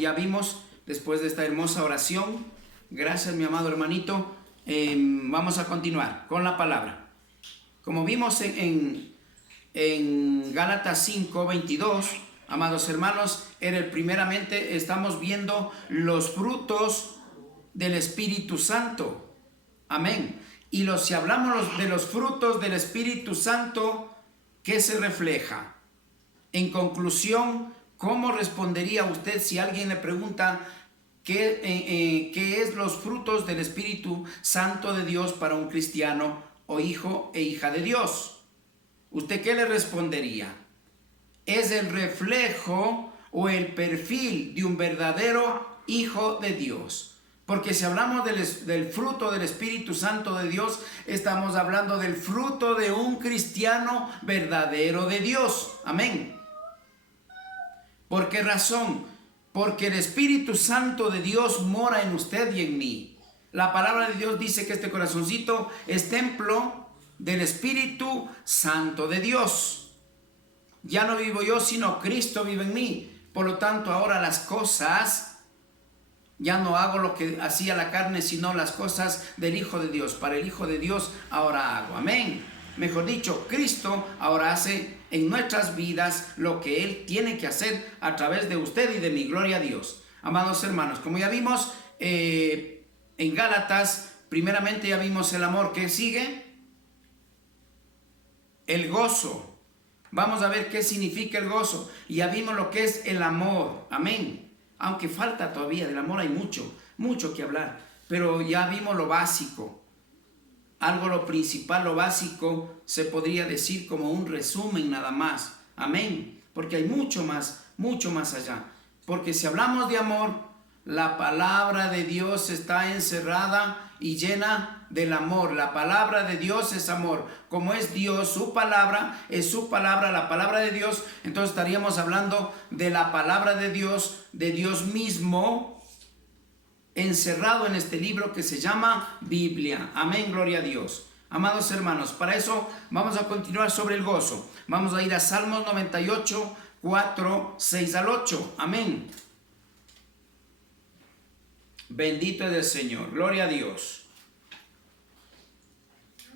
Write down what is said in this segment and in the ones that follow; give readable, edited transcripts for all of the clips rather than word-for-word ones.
ya vimos, después de esta hermosa oración, gracias mi amado hermanito, vamos a continuar con la palabra. Como vimos en Gálatas 5:22, amados hermanos, primeramente estamos viendo los frutos del Espíritu Santo. Amén. Y si hablamos de los frutos del Espíritu Santo, ¿qué se refleja? En conclusión, ¿cómo respondería usted si alguien le pregunta qué es los frutos del Espíritu Santo de Dios para un cristiano o hijo e hija de Dios? ¿Usted qué le respondería? Es el reflejo o el perfil de un verdadero hijo de Dios. Porque si hablamos del fruto del Espíritu Santo de Dios, estamos hablando del fruto de un cristiano verdadero de Dios. Amén. ¿Por qué razón? Porque el Espíritu Santo de Dios mora en usted y en mí. La palabra de Dios dice que este corazoncito es templo del Espíritu Santo de Dios. Ya no vivo yo, sino Cristo vive en mí. Por lo tanto, ahora las cosas, ya no hago lo que hacía la carne, sino las cosas del Hijo de Dios. Para el Hijo de Dios ahora hago. Amén. Mejor dicho, Cristo ahora hace en nuestras vidas lo que Él tiene que hacer a través de usted y de mi. Gloria a Dios. Amados hermanos, como ya vimos en Gálatas, primeramente ya vimos el amor. ¿Qué sigue? El gozo. Vamos a ver qué significa el gozo. Ya vimos lo que es el amor. Amén. Aunque falta todavía, del amor hay mucho que hablar. Pero ya vimos lo básico. Algo lo principal, lo básico, se podría decir como un resumen nada más. Amén. Porque hay mucho más allá. Porque si hablamos de amor, la palabra de Dios está encerrada y llena del amor. La palabra de Dios es amor. Como es Dios, su palabra es su palabra, la palabra de Dios. Entonces estaríamos hablando de la palabra de Dios mismo, encerrado en este libro que se llama Biblia. Amén, gloria a Dios. Amados hermanos, para eso vamos a continuar sobre el gozo. Vamos a ir a Salmos 98, 4, 6 al 8. Amén. Bendito es el Señor, gloria a Dios.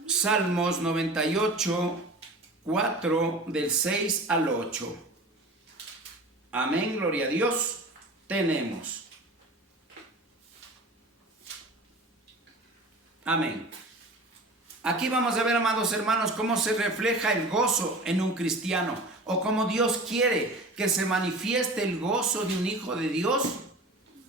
Salmos 98, 4 del 6 al 8. Amén, gloria a Dios. Tenemos. Amén. Aquí vamos a ver, amados hermanos, cómo se refleja el gozo en un cristiano, o cómo Dios quiere que se manifieste el gozo de un hijo de Dios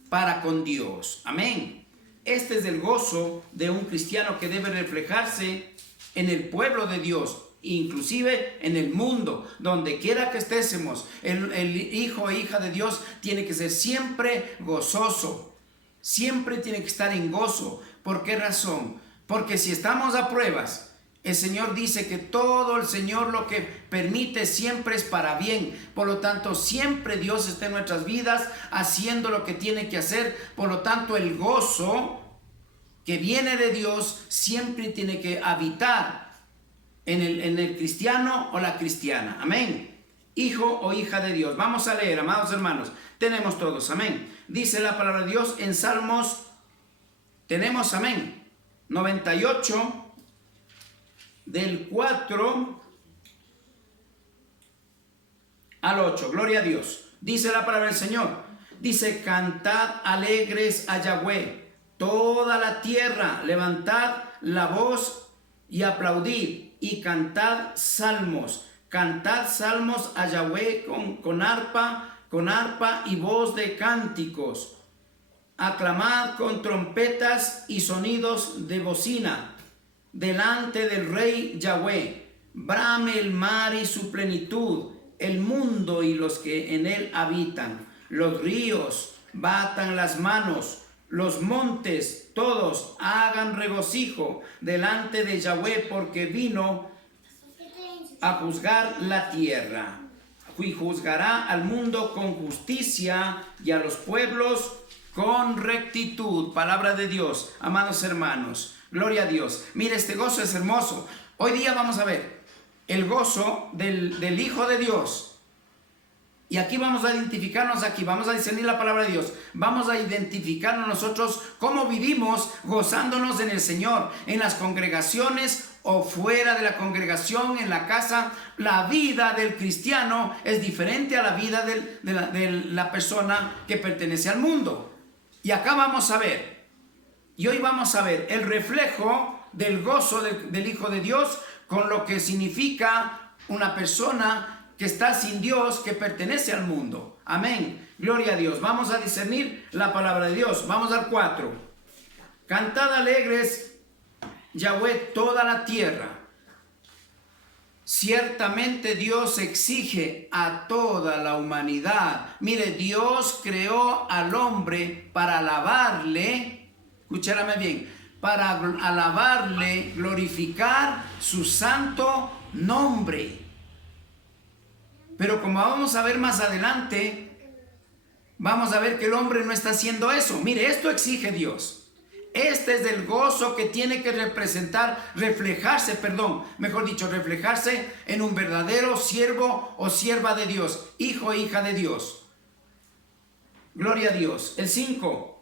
para con Dios. Amén. Este es el gozo de un cristiano que debe reflejarse en el pueblo de Dios, inclusive en el mundo, donde quiera que estésemos. El hijo e hija de Dios tiene que ser siempre gozoso, siempre tiene que estar en gozo. ¿Por qué razón? Porque si estamos a pruebas, el Señor dice que todo el Señor lo que permite siempre es para bien. Por lo tanto, siempre Dios está en nuestras vidas haciendo lo que tiene que hacer. Por lo tanto, el gozo que viene de Dios siempre tiene que habitar en el cristiano o la cristiana. Amén. Hijo o hija de Dios. Vamos a leer, amados hermanos. Tenemos todos. Amén. Dice la palabra de Dios en Salmos. Tenemos, amén, 98 del 4 al 8. Gloria a Dios. Dice la palabra del Señor. Dice: cantad alegres a Yahweh, toda la tierra, levantad la voz y aplaudid, y cantad salmos a Yahweh con arpa y voz de cánticos. Aclamad con trompetas y sonidos de bocina delante del Rey Yahweh. Brame el mar y su plenitud, el mundo y los que en él habitan. Los ríos batan las manos, los montes todos hagan regocijo delante de Yahweh, porque vino a juzgar la tierra. Y juzgará al mundo con justicia y a los pueblos con rectitud. Palabra de Dios, amados hermanos, gloria a Dios. Mire, este gozo es hermoso. Hoy día vamos a ver el gozo del Hijo de Dios. Y aquí vamos a identificarnos, vamos a discernir la palabra de Dios. Vamos a identificarnos nosotros cómo vivimos gozándonos en el Señor, en las congregaciones o fuera de la congregación, en la casa. La vida del cristiano es diferente a la vida de la persona que pertenece al mundo. Y acá vamos a ver, y hoy vamos a ver el reflejo del gozo del Hijo de Dios con lo que significa una persona que está sin Dios, que pertenece al mundo. Amén. Gloria a Dios. Vamos a discernir la palabra de Dios. Vamos al 4. Cantad alegres, Yahweh, toda la tierra. Ciertamente Dios exige a toda la humanidad. Mire, Dios creó al hombre para alabarle. Escúchame bien. Para alabarle, glorificar su santo nombre. Pero como vamos a ver más adelante, vamos a ver que el hombre no está haciendo eso. Mire, esto exige Dios. Este es el gozo que tiene que reflejarse en un verdadero siervo o sierva de Dios, hijo e hija de Dios. Gloria a Dios. El 5,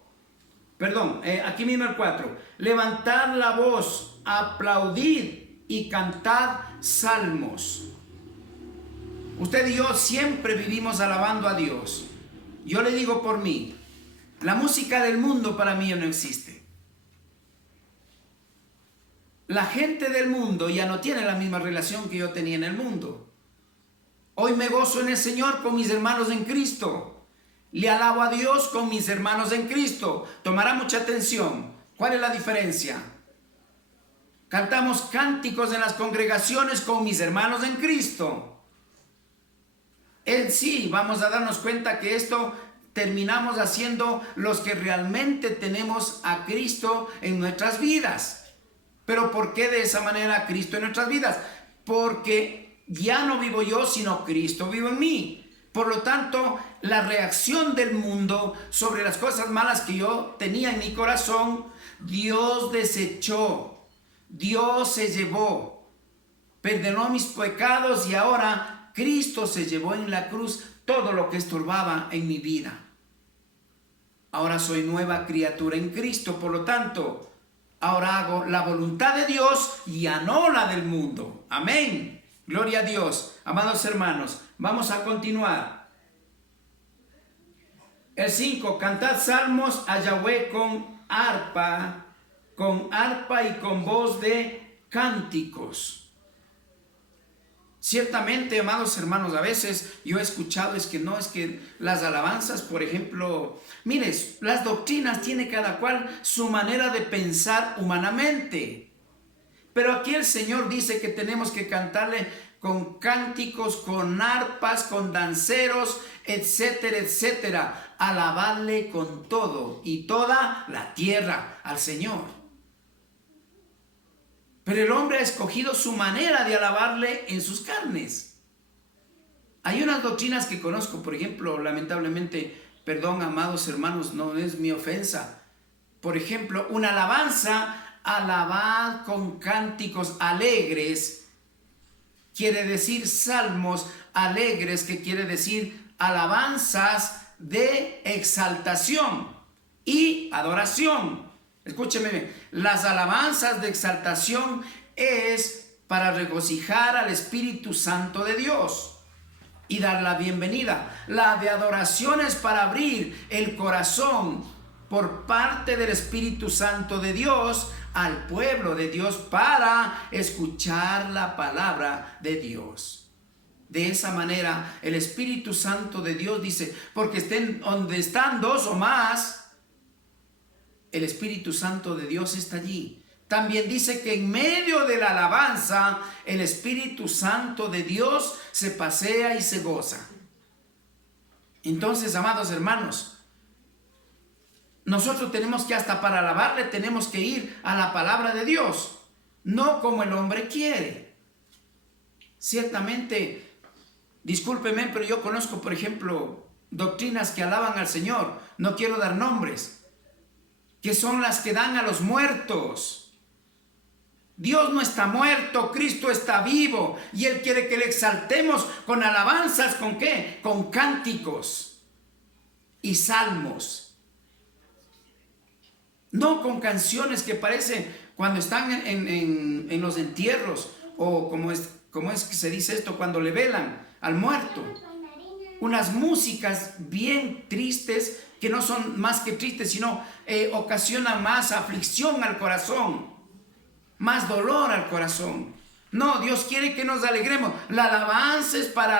aquí mismo el 4. Levantad la voz, aplaudid y cantad salmos. Usted y yo siempre vivimos alabando a Dios. Yo le digo por mí, la música del mundo para mí no existe. La gente del mundo ya no tiene la misma relación que yo tenía en el mundo. Hoy me gozo en el Señor con mis hermanos en Cristo. Le alabo a Dios con mis hermanos en Cristo. Tomará mucha atención. ¿Cuál es la diferencia? Cantamos cánticos en las congregaciones con mis hermanos en Cristo. En sí, vamos a darnos cuenta que esto terminamos haciendo los que realmente tenemos a Cristo en nuestras vidas. ¿Pero por qué de esa manera Cristo en nuestras vidas? Porque ya no vivo yo, sino Cristo vive en mí. Por lo tanto, la reacción del mundo sobre las cosas malas que yo tenía en mi corazón, Dios desechó, Dios se llevó, perdonó mis pecados y ahora Cristo se llevó en la cruz todo lo que estorbaba en mi vida. Ahora soy nueva criatura en Cristo, por lo tanto, ahora hago la voluntad de Dios y no la del mundo. Amén. Gloria a Dios. Amados hermanos, vamos a continuar. El 5, cantad salmos a Yahweh con arpa y con voz de cánticos. Ciertamente, amados hermanos, a veces yo he escuchado es que las alabanzas, por ejemplo, mires, las doctrinas tiene cada cual su manera de pensar humanamente. Pero aquí el Señor dice que tenemos que cantarle con cánticos, con arpas, con danceros, etcétera, etcétera. Alabarle con todo y toda la tierra al Señor. Pero el hombre ha escogido su manera de alabarle en sus carnes. Hay unas doctrinas que conozco, por ejemplo, lamentablemente, perdón, amados hermanos, no es mi ofensa. Por ejemplo, una alabanza, alabad con cánticos alegres, quiere decir salmos alegres, que quiere decir alabanzas de exaltación y adoración. Escúcheme, las alabanzas de exaltación es para regocijar al Espíritu Santo de Dios y dar la bienvenida. La de adoración es para abrir el corazón por parte del Espíritu Santo de Dios al pueblo de Dios para escuchar la palabra de Dios. De esa manera el Espíritu Santo de Dios dice, porque estén donde están dos o más, el Espíritu Santo de Dios está allí. También dice que en medio de la alabanza, el Espíritu Santo de Dios se pasea y se goza. Entonces, amados hermanos, nosotros tenemos que hasta para alabarle tenemos que ir a la palabra de Dios, no como el hombre quiere. Ciertamente, discúlpeme, pero yo conozco, por ejemplo, doctrinas que alaban al Señor, no quiero dar nombres, que son las que dan a los muertos. Dios no está muerto, Cristo está vivo y Él quiere que le exaltemos con alabanzas, ¿con qué? Con cánticos y salmos. No con canciones que parecen cuando están en los entierros o como es que se dice esto, cuando le velan al muerto. Unas músicas bien tristes que no son más que tristes, sino ocasionan más aflicción al corazón. Más dolor al corazón. No, Dios quiere que nos alegremos. La alabanza es para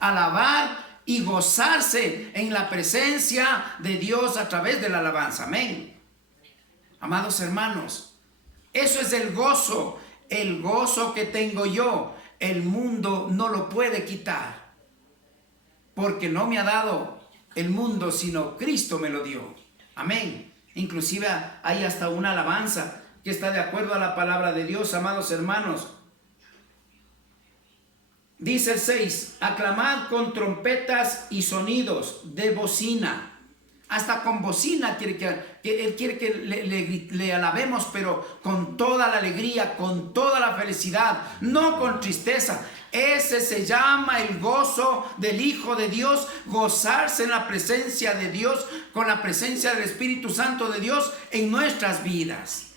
alabar y gozarse en la presencia de Dios a través de la alabanza. Amén. Amados hermanos, eso es el gozo que tengo yo. El mundo no lo puede quitar, porque no me ha dado el mundo, sino Cristo me lo dio. Amén. Inclusive hay hasta una alabanza que está de acuerdo a la palabra de Dios, amados hermanos. Dice el 6, aclamad con trompetas y sonidos de bocina. Hasta con bocina Él quiere que le alabemos, pero con toda la alegría, con toda la felicidad, no con tristeza. Ese se llama el gozo del Hijo de Dios, gozarse en la presencia de Dios, con la presencia del Espíritu Santo de Dios en nuestras vidas.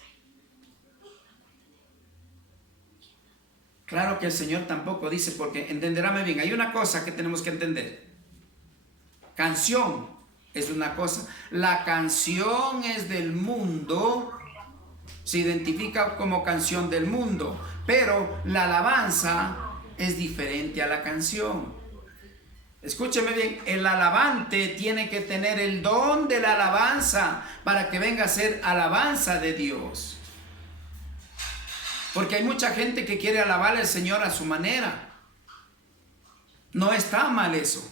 Claro que el Señor tampoco dice, porque entenderáme bien, hay una cosa que tenemos que entender. Canción es una cosa, la canción es del mundo, se identifica como canción del mundo, pero la alabanza es diferente a la canción. Escúcheme bien, el alabante tiene que tener el don de la alabanza para que venga a ser alabanza de Dios. Porque hay mucha gente que quiere alabar al Señor a su manera. No está mal eso,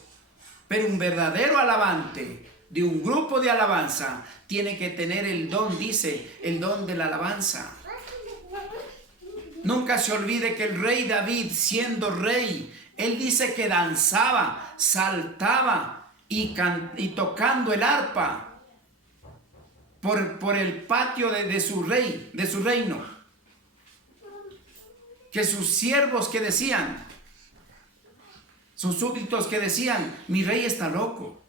pero un verdadero alabante de un grupo de alabanza tiene que tener el don, dice, el don de la alabanza. Nunca se olvide que el rey David, siendo rey, él dice que danzaba, saltaba y tocando el arpa por el patio de su reino. Que sus siervos que decían, sus súbditos que decían, mi rey está loco.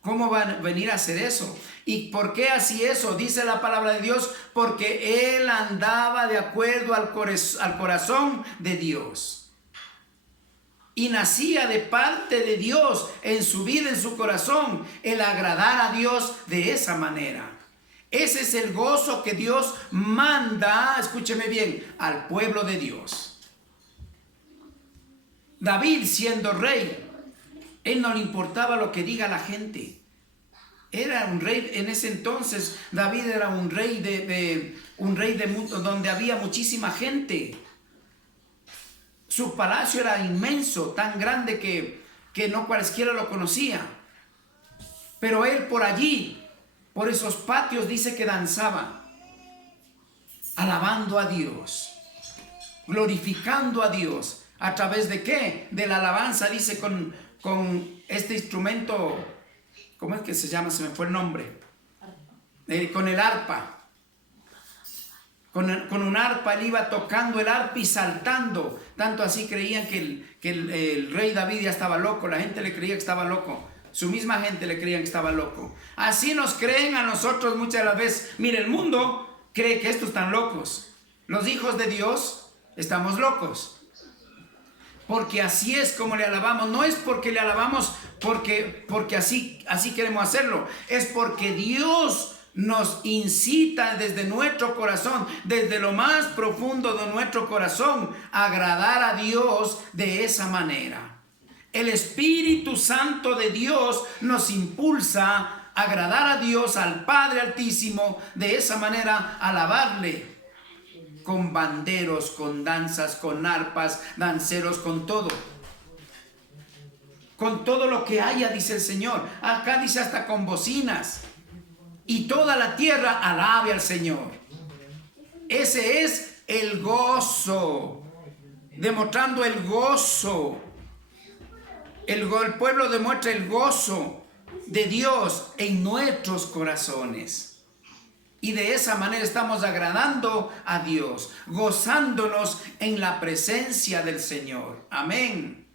¿Cómo va a venir a hacer eso? ¿Y por qué hacía eso? Dice la palabra de Dios, porque él andaba de acuerdo al corazón de Dios. Y nacía de parte de Dios en su vida, en su corazón, el agradar a Dios de esa manera. Ese es el gozo que Dios manda, escúcheme bien, al pueblo de Dios. David, siendo rey, él no le importaba lo que diga la gente. Era un rey en ese entonces. David era un rey donde había muchísima gente. Su palacio era inmenso, tan grande que no cualesquiera lo conocía. Pero él por allí, por esos patios, dice que danzaba, alabando a Dios, glorificando a Dios. ¿A través de qué? De la alabanza, dice, con este instrumento, ¿cómo es que se llama? Se me fue el nombre. Con el arpa. Con un arpa él iba tocando el arpa y saltando. Tanto así creían que el rey David ya estaba loco. La gente le creía que estaba loco. Su misma gente le creía que estaba loco. Así nos creen a nosotros muchas de las veces. Mire, el mundo cree que estos están locos. Los hijos de Dios estamos locos. Porque así es como le alabamos. No es porque le alabamos porque así queremos hacerlo. Es porque Dios nos incita desde nuestro corazón, desde lo más profundo de nuestro corazón, a agradar a Dios de esa manera. El Espíritu Santo de Dios nos impulsa a agradar a Dios, al Padre Altísimo, de esa manera, alabarle. Con banderos, con danzas, con arpas, danceros, con todo. Con todo lo que haya, dice el Señor. Acá dice hasta con bocinas. Y toda la tierra alabe al Señor. Ese es el gozo. Demostrando el gozo. El pueblo demuestra el gozo de Dios en nuestros corazones. Y de esa manera estamos agradando a Dios, gozándonos en la presencia del Señor. Amén.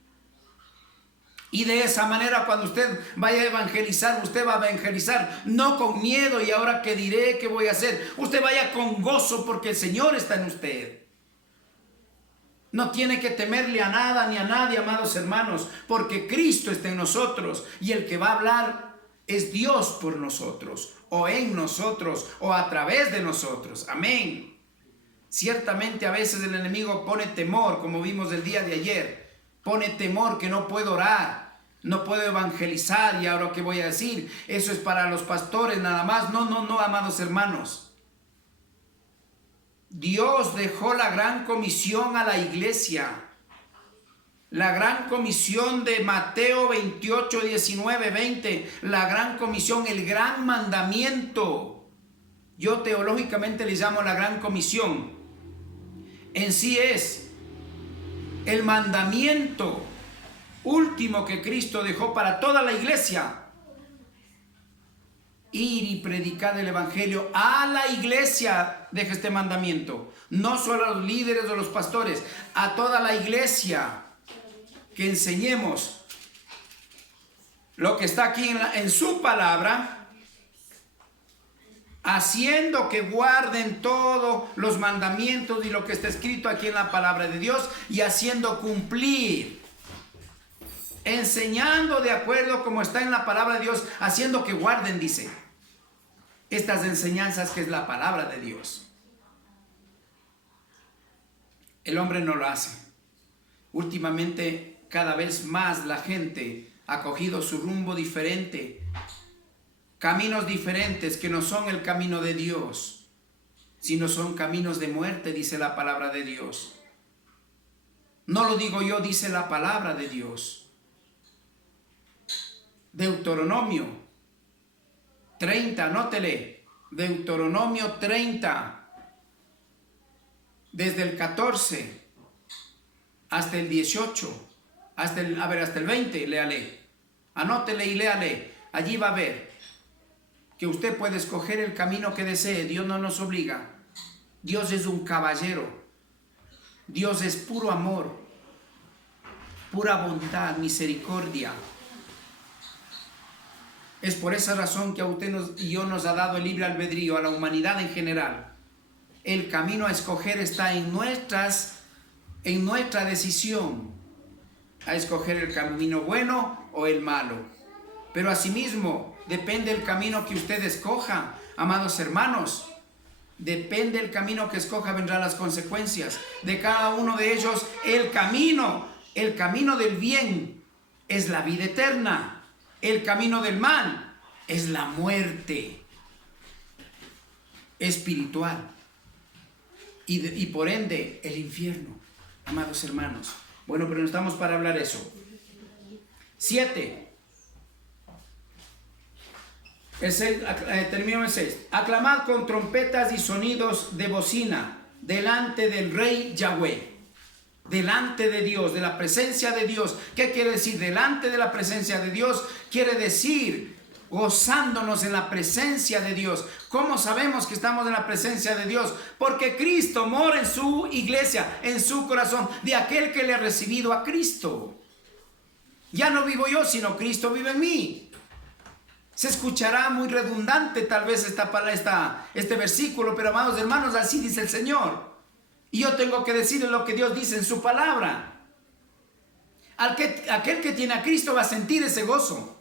Y de esa manera cuando usted vaya a evangelizar, usted va a evangelizar no con miedo y ahora qué diré, qué voy a hacer. Usted vaya con gozo porque el Señor está en usted. No tiene que temerle a nada ni a nadie, amados hermanos, porque Cristo está en nosotros y el que va a hablar es Dios por nosotros, o en nosotros, o a través de nosotros. Amén. Ciertamente a veces el enemigo pone temor, como vimos el día de ayer. Pone temor que no puedo orar, no puedo evangelizar y ahora qué voy a decir. Eso es para los pastores nada más. No, amados hermanos. Dios dejó la gran comisión a la iglesia. La gran comisión de Mateo 28, 19, 20. La gran comisión, el gran mandamiento. Yo teológicamente le llamo la gran comisión. En sí es el mandamiento último que Cristo dejó para toda la iglesia. Ir y predicar el evangelio a la iglesia. Deja este mandamiento. No solo a los líderes o los pastores, a toda la iglesia. Que enseñemos lo que está aquí en su palabra, haciendo que guarden todos los mandamientos y lo que está escrito aquí en la palabra de Dios y haciendo cumplir, enseñando de acuerdo como está en la palabra de Dios, haciendo que guarden, dice, estas enseñanzas que es la palabra de Dios. El hombre no lo hace. Últimamente cada vez más la gente ha cogido su rumbo diferente, caminos diferentes que no son el camino de Dios, sino son caminos de muerte, dice la palabra de Dios. No lo digo yo, dice la palabra de Dios. Deuteronomio 30, anótele, Deuteronomio 30, desde el 14 hasta el 18. Hasta el 20, léale. Anótele y léale. Allí va a ver que usted puede escoger el camino que desee. Dios no nos obliga. Dios es un caballero. Dios es puro amor, pura bondad, misericordia. Es por esa razón que a usted y yo nos ha dado el libre albedrío, a la humanidad en general. El camino a escoger está en nuestra decisión. A escoger el camino bueno o el malo. Pero asimismo, depende del camino que usted escoja, amados hermanos. Depende del camino que escoja, vendrán las consecuencias. De cada uno de ellos, el camino del bien es la vida eterna. El camino del mal es la muerte espiritual. Y por ende, el infierno, amados hermanos. Bueno, pero no estamos para hablar eso. 7. Termino el 6. Aclamad con trompetas y sonidos de bocina delante del Rey Yahweh. Delante de Dios, de la presencia de Dios. ¿Qué quiere decir? Delante de la presencia de Dios quiere decir gozándonos en la presencia de Dios. ¿Cómo sabemos que estamos en la presencia de Dios? Porque Cristo mora en su iglesia, en su corazón, de aquel que le ha recibido a Cristo. Ya no vivo yo, sino Cristo vive en mí. Se escuchará muy redundante tal vez este versículo, pero amados hermanos, así dice el Señor. Y yo tengo que decirles lo que Dios dice en su palabra. Aquel que tiene a Cristo va a sentir ese gozo.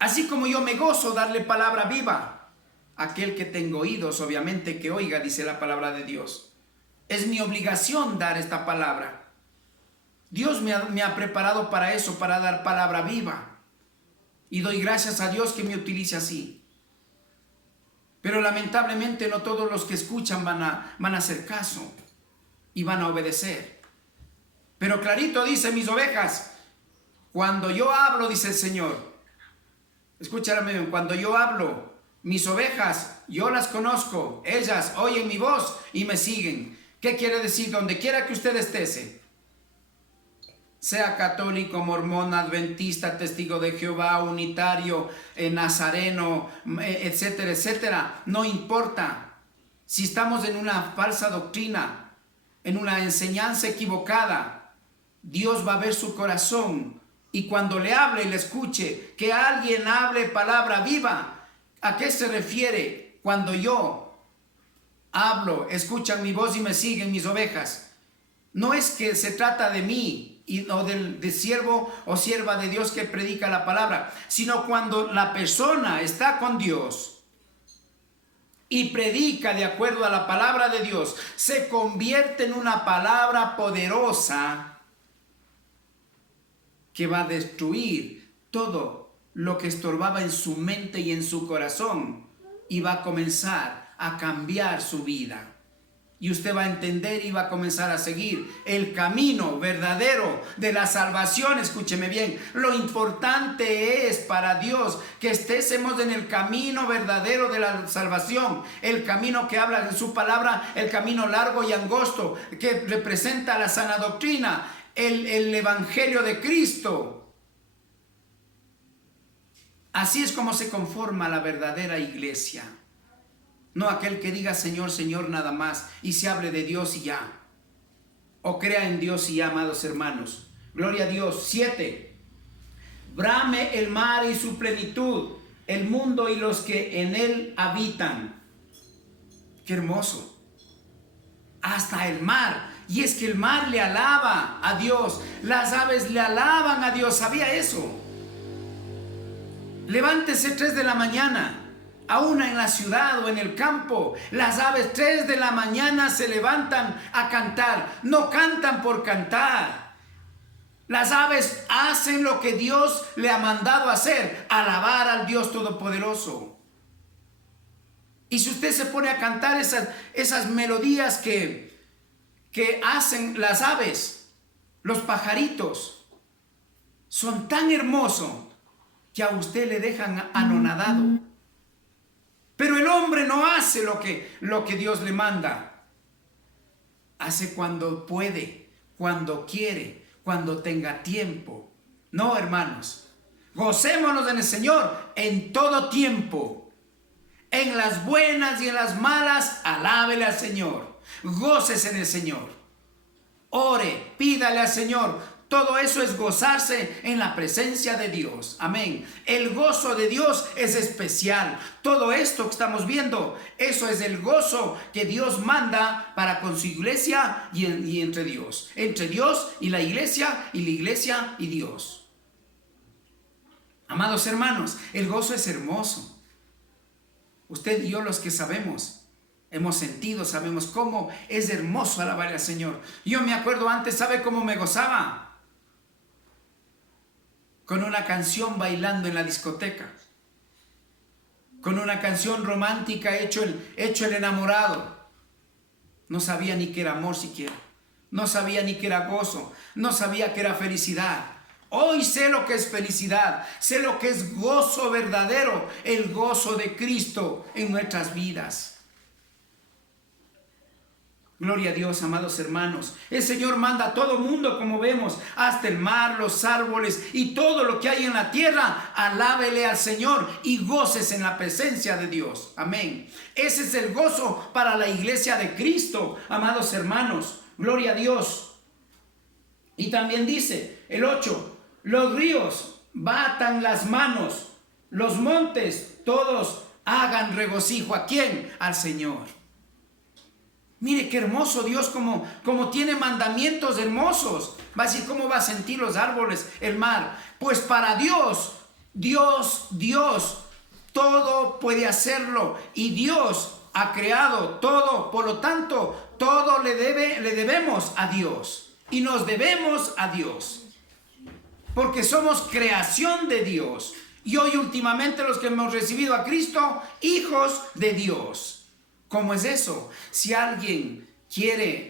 Así como yo me gozo darle palabra viva. Aquel que tenga oídos, obviamente que oiga, dice la palabra de Dios. Es mi obligación dar esta palabra. Dios me ha preparado para eso, para dar palabra viva. Y doy gracias a Dios que me utilice así. Pero lamentablemente no todos los que escuchan van a hacer caso y van a obedecer. Pero clarito dice, mis ovejas, cuando yo hablo, dice el Señor, escúchame, cuando yo hablo, mis ovejas, yo las conozco, ellas oyen mi voz y me siguen. ¿Qué quiere decir? Donde quiera que usted esté, sea católico, mormón, adventista, testigo de Jehová, unitario, nazareno, etcétera, etcétera. No importa. Si estamos en una falsa doctrina, en una enseñanza equivocada, Dios va a ver su corazón. Y cuando le hable y le escuche, que alguien hable palabra viva. ¿A qué se refiere cuando yo hablo, escuchan mi voz y me siguen mis ovejas? No es que se trata de mí o de siervo o sierva de Dios que predica la palabra, sino cuando la persona está con Dios y predica de acuerdo a la palabra de Dios, se convierte en una palabra poderosa que va a destruir todo lo que estorbaba en su mente y en su corazón, y va a comenzar a cambiar su vida. Y usted va a entender y va a comenzar a seguir el camino verdadero de la salvación. Escúcheme bien, lo importante es para Dios que estemos en el camino verdadero de la salvación, el camino que habla en su palabra, el camino largo y angosto, que representa la sana doctrina, el evangelio de Cristo. Así es como se conforma la verdadera iglesia. No aquel que diga Señor, Señor nada más y se hable de Dios y ya. O crea en Dios y ya, amados hermanos. Gloria a Dios. 7. Brame el mar y su plenitud, el mundo y los que en él habitan. Qué hermoso. Hasta el mar. Y es que el mar le alaba a Dios. Las aves le alaban a Dios. ¿Sabía eso? Levántese 3 de la mañana. A una en la ciudad o en el campo, las aves 3 de la mañana se levantan a cantar. No cantan por cantar. Las aves hacen lo que Dios le ha mandado hacer, alabar al Dios Todopoderoso. Y si usted se pone a cantar esas melodías que hacen las aves, los pajaritos, son tan hermosos que a usted le dejan anonadado. Pero el hombre no hace lo que Dios le manda. Hace cuando puede, cuando quiere, cuando tenga tiempo. No, hermanos. Gocémonos en el Señor en todo tiempo. En las buenas y en las malas, alábele al Señor. Gócese en el Señor. Ore, pídale al Señor. Todo eso es gozarse en la presencia de Dios. Amén. El gozo de Dios es especial. Todo esto que estamos viendo, eso es el gozo que Dios manda para con su iglesia y entre Dios. Entre Dios y la iglesia y Dios. Amados hermanos, el gozo es hermoso. Usted y yo, los que sabemos, hemos sentido, sabemos cómo es hermoso alabar al Señor. Yo me acuerdo antes, ¿sabe cómo me gozaba? Con una canción bailando en la discoteca, con una canción romántica hecho el enamorado. No sabía ni qué era amor siquiera, no sabía ni qué era gozo, no sabía qué era felicidad. Hoy sé lo que es felicidad, sé lo que es gozo verdadero, el gozo de Cristo en nuestras vidas. Gloria a Dios, amados hermanos. El Señor manda a todo mundo, como vemos, hasta el mar, los árboles y todo lo que hay en la tierra. Alábele al Señor y goces en la presencia de Dios. Amén. Ese es el gozo para la iglesia de Cristo, amados hermanos. Gloria a Dios. Y también dice el 8, los ríos batan las manos, los montes todos hagan regocijo. ¿A quién? Al Señor. Mire qué hermoso Dios, como tiene mandamientos hermosos. Va a decir, ¿cómo va a sentir los árboles, el mar? Pues para Dios, todo puede hacerlo. Y Dios ha creado todo. Por lo tanto, todo le debemos a Dios. Y nos debemos a Dios. Porque somos creación de Dios. Y hoy últimamente los que hemos recibido a Cristo, hijos de Dios. ¿Cómo es eso? Si alguien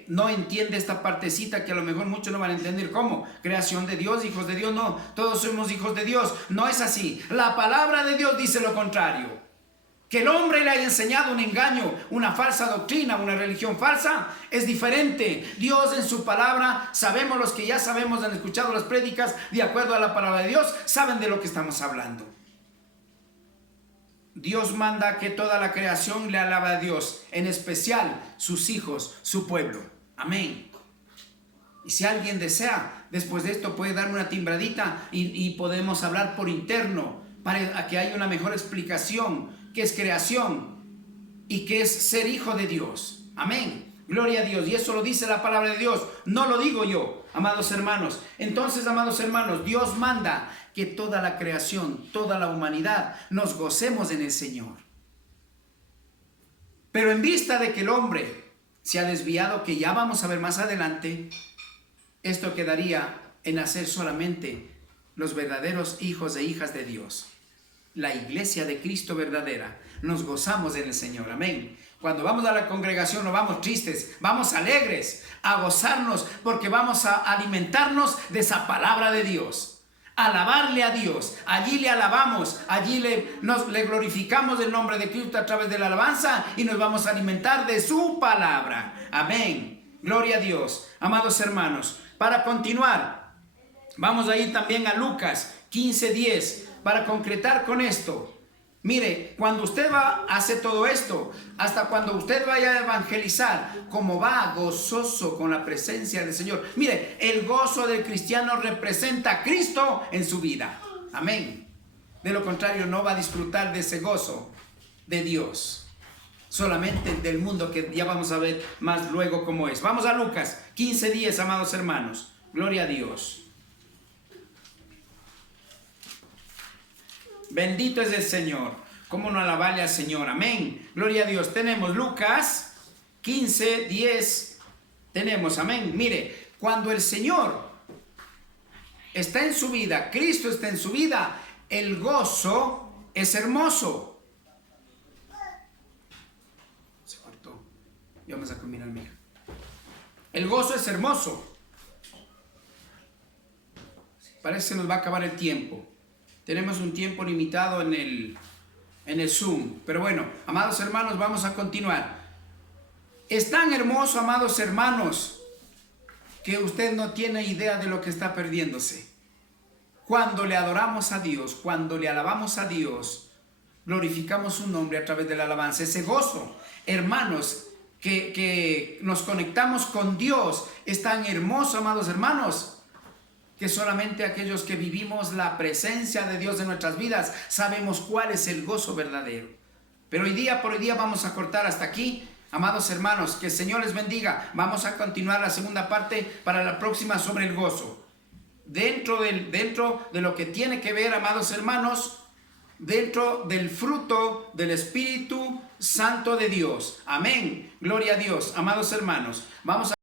no entiende esta partecita, que a lo mejor muchos no van a entender. ¿Cómo? Creación de Dios, hijos de Dios. No, todos somos hijos de Dios. No es así. La palabra de Dios dice lo contrario. Que el hombre le haya enseñado un engaño, una falsa doctrina, una religión falsa, es diferente. Dios en su palabra, sabemos, los que ya sabemos, han escuchado las prédicas de acuerdo a la palabra de Dios, saben de lo que estamos hablando. Dios manda que toda la creación le alabe a Dios, en especial sus hijos, su pueblo. Amén. Y si alguien desea, después de esto puede darme una timbradita y podemos hablar por interno para que haya una mejor explicación. Que es creación y que es ser hijo de Dios. Amén. Gloria a Dios. Y eso lo dice la palabra de Dios. No lo digo yo, amados hermanos. Entonces, amados hermanos, Dios manda que toda la creación, toda la humanidad, nos gocemos en el Señor. Pero en vista de que el hombre se ha desviado, que ya vamos a ver más adelante, esto quedaría en hacer solamente los verdaderos hijos e hijas de Dios. La iglesia de Cristo verdadera, nos gozamos en el Señor, amén. Cuando vamos a la congregación no vamos tristes, vamos alegres, a gozarnos, porque vamos a alimentarnos de esa palabra de Dios, alabarle a Dios. Allí le alabamos, allí le glorificamos el nombre de Cristo a través de la alabanza y nos vamos a alimentar de su palabra, amén. Gloria a Dios. Amados hermanos, para continuar, vamos a ir también a Lucas 15:10. Para concretar con esto, mire, cuando usted hace todo esto, hasta cuando usted vaya a evangelizar, como va gozoso con la presencia del Señor. Mire, el gozo del cristiano representa a Cristo en su vida. Amén. De lo contrario, no va a disfrutar de ese gozo de Dios, solamente del mundo, que ya vamos a ver más luego cómo es. Vamos a Lucas 15:10, amados hermanos. Gloria a Dios. Bendito es el Señor. ¿Cómo no alabarle al Señor? Amén. Gloria a Dios. Tenemos Lucas 15:10. Tenemos, amén. Mire, cuando el Señor está en su vida, Cristo está en su vida, el gozo es hermoso. Se cortó. Y vamos a combinar, mija. El gozo es hermoso. Parece que nos va a acabar el tiempo. Tenemos un tiempo limitado en el Zoom. Pero bueno, amados hermanos, vamos a continuar. Es tan hermoso, amados hermanos, que usted no tiene idea de lo que está perdiéndose. Cuando le adoramos a Dios, cuando le alabamos a Dios, glorificamos su nombre a través de la alabanza. Ese gozo, hermanos, que nos conectamos con Dios, es tan hermoso, amados hermanos, que solamente aquellos que vivimos la presencia de Dios en nuestras vidas sabemos cuál es el gozo verdadero. Pero hoy día por hoy día vamos a cortar hasta aquí, amados hermanos. Que el Señor les bendiga. Vamos a continuar la segunda parte para la próxima sobre el gozo. Dentro de lo que tiene que ver, amados hermanos, dentro del fruto del Espíritu Santo de Dios. Amén. Gloria a Dios, amados hermanos. Vamos a